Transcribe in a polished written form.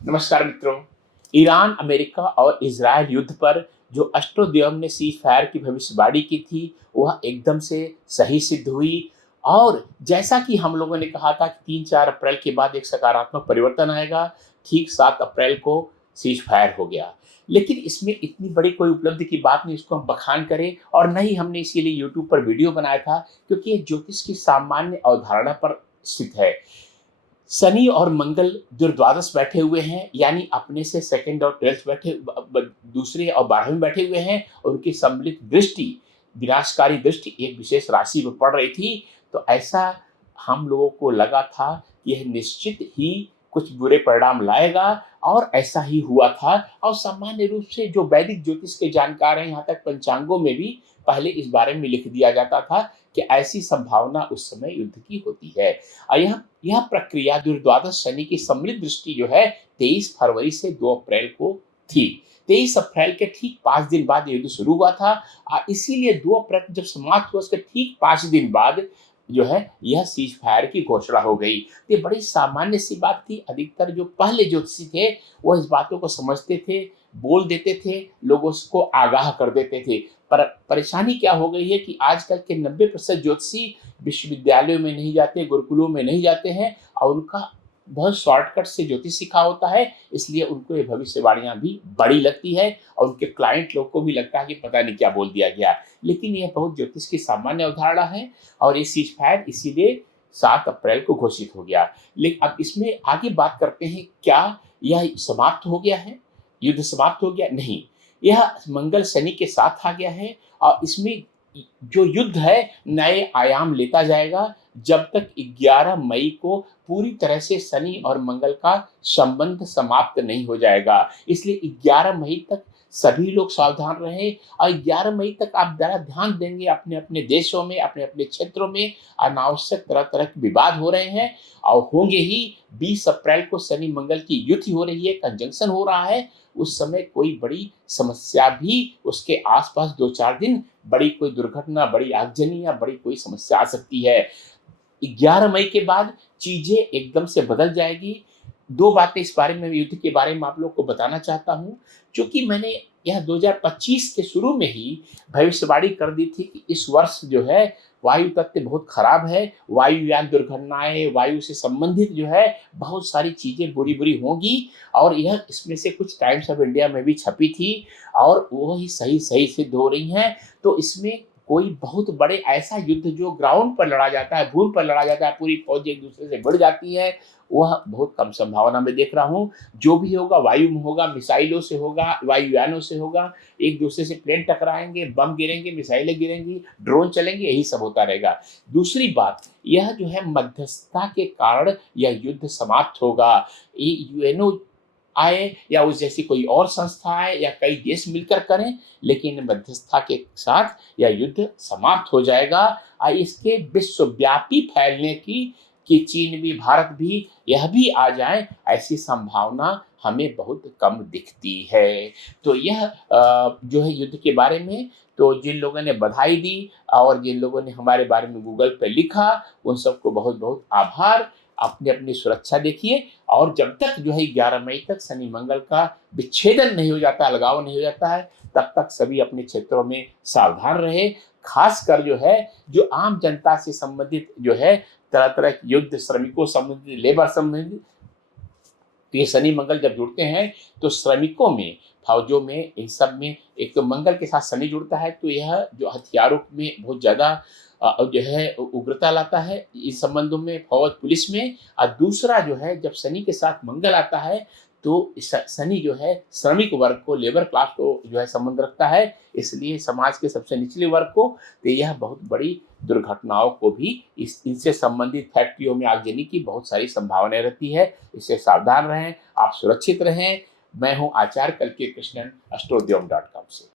नमस्कार मित्रों। Iran, America और इजराइल युद्ध पर जो अष्टोद्यम ने सीज फायर की भविष्यवाणी की थी, वह एकदम से सही सिद्ध हुई। और जैसा कि हम लोगों ने कहा था कि 3-4 अप्रैल के बाद एक सकारात्मक परिवर्तन आएगा, ठीक 7 अप्रैल को सीज फायर हो गया। लेकिन इसमें इतनी बड़ी कोई उपलब्धि की बात नहीं, इसको हम बखान करें, और न ही हमने इसीलिए यूट्यूब पर वीडियो बनाया था, क्योंकि ये ज्योतिष की सामान्य अवधारणा पर स्थित है। शनि और मंगल जो द्वादश बैठे हुए हैं, यानी अपने से सेकंड और ट्वेल्थ बैठे, दूसरे और 12वें बैठे हुए हैं, और उनकी सम्मिलित दृष्टि, विनाशकारी दृष्टि एक विशेष राशि पर पड़ रही थी। तो ऐसा हम लोगों को लगा था कि यह निश्चित ही कुछ बुरे परिणाम लाएगा, और ऐसा ही हुआ था। और सामान्य रूप से जो वैदिक ज्योतिष के जानकार हैं, यहाँ तक पंचांगों में भी पहले इस बारे में लिख दिया जाता था कि ऐसी संभावना उस समय युद्ध की होती है। और यह प्रक्रिया दुर्द्वादश शनि की सम्मिलित दृष्टि जो है 23 फरवरी से 2 अप्रैल को थी। 23 अप्रैल के ठीक 5 दिन बाद युद्ध शुरू हुआ था। इसीलिए 2 अप्रैल जब समाप्त हुआ, उसके ठीक 5 दिन बाद जो है यह सीज फायर की घोषणा हो गई। ये बड़ी सामान्य सी बात थी। अधिकतर जो पहले ज्योतिषी थे वो इस बातों को समझते थे, बोल देते थे, लोगों को आगाह कर देते थे। पर परेशानी क्या हो गई है कि आजकल के 90% ज्योतिषी विश्वविद्यालयों में नहीं जाते, गुरुकुलों में नहीं जाते हैं, और उनका बहुत शॉर्टकट से ज्योतिष सीखा होता है। इसलिए उनको ये भविष्यवाणियां भी बड़ी लगती है, और उनके क्लाइंट लोग को भी लगता है कि पता नहीं क्या बोल दिया गया। लेकिन यह बहुत ज्योतिष की सामान्य अवधारणा है, और ये सीज फायर इसीलिए 7 अप्रैल को घोषित हो गया। लेकिन अब इसमें आगे बात करते हैं, क्या यह समाप्त हो गया है, युद्ध समाप्त हो गया? नहीं, यह मंगल शनि के साथ आ गया है, और इसमें जो युद्ध है नए आयाम लेता जाएगा, जब तक 11 मई को पूरी तरह से शनि और मंगल का संबंध समाप्त नहीं हो जाएगा। इसलिए 11 मई तक सभी लोग सावधान रहें, और 11 मई तक आप जरा ध्यान देंगे, अपने अपने देशों में, अपने अपने क्षेत्रों में अनावश्यक तरह तरह के विवाद हो रहे हैं, और होंगे ही। 20 अप्रैल को शनि मंगल की युति हो रही है, कंजंक्शन हो रहा है। उस समय कोई बड़ी समस्या भी उसके आसपास 2-4 दिन, बड़ी कोई दुर्घटना, बड़ी आगजनी या बड़ी कोई समस्या आ सकती है। 11 मई के बाद चीजें एकदम से बदल जाएगी। 2 बातें इस बारे में, युद्ध के बारे में आप लोग को बताना चाहता हूँ। चूंकि मैंने यह 2025 के शुरू में ही भविष्यवाणी कर दी थी कि इस वर्ष जो है वायु तत्व बहुत खराब है, वायुयान दुर्घटनाएं, वायु से संबंधित जो है बहुत सारी चीजें बुरी बुरी होंगी। और यह इसमें से कुछ टाइम्स ऑफ इंडिया में भी छपी थी, और वो ही सही सही सिद्ध हो रही हैं। तो इसमें कोई बहुत बड़े ऐसा युद्ध जो ग्राउंड पर लड़ा जाता है, भूमि पर लड़ा जाता है, पूरी फौज एक दूसरे से बढ़ जाती है, वह बहुत कम संभावना में देख रहा हूँ। जो भी होगा वायु में होगा, मिसाइलों से होगा, वायुयानों से होगा, एक दूसरे से प्लेन टकराएंगे, बम गिरेंगे, मिसाइलें गिरेंगी, ड्रोन चलेंगे, यही सब होता रहेगा। दूसरी बात, यह जो है मध्यस्थता के कारण यह युद्ध समाप्त होगा। यूएनओ आए या उस जैसी कोई और संस्था आए या कई देश मिलकर करें, लेकिन मध्यस्थता के साथ यह युद्ध समाप्त हो जाएगा। इसके विश्वव्यापी फैलने की कि चीन भी, भारत भी, यह भी आ जाए, ऐसी संभावना हमें बहुत कम दिखती है। तो यह जो है युद्ध के बारे में, तो जिन लोगों ने बधाई दी और जिन लोगों ने हमारे बारे में गूगल पे लिखा, उन सबको बहुत बहुत आभार। अपनी अपनी सुरक्षा देखिए, और जब तक जो है 11 मई तक शनि मंगल का विच्छेदन नहीं हो जाता, अलगाव नहीं हो जाता है, तब तक सभी अपने क्षेत्रों में सावधान रहे। खासकर जो है, जो आम जनता से संबंधित जो है तरह तरह के युद्ध, श्रमिकों संबंधित, लेबर संबंधित, तो ये शनि मंगल जब जुड़ते हैं तो श्रमिकों में, फौजों में, इन सब में एक तो मंगल के साथ शनि जुड़ता है, तो यह जो हथियारों में बहुत ज्यादा जो है उग्रता लाता है इस संबंधों में, फौज पुलिस में। और दूसरा जो है, जब शनि के साथ मंगल आता है तो शनि जो है श्रमिक वर्ग को, लेबर क्लास को जो है संबंध रखता है, इसलिए समाज के सबसे निचले वर्ग को। तो यह बहुत बड़ी दुर्घटनाओं को भी इनसे संबंधित फैक्ट्रियों में आगजनी की बहुत सारी संभावनाएं रहती है। इससे सावधान रहें, आप सुरक्षित रहें। मैं हूं आचार्य कल्कि कृष्णन, astrodhyom.com से।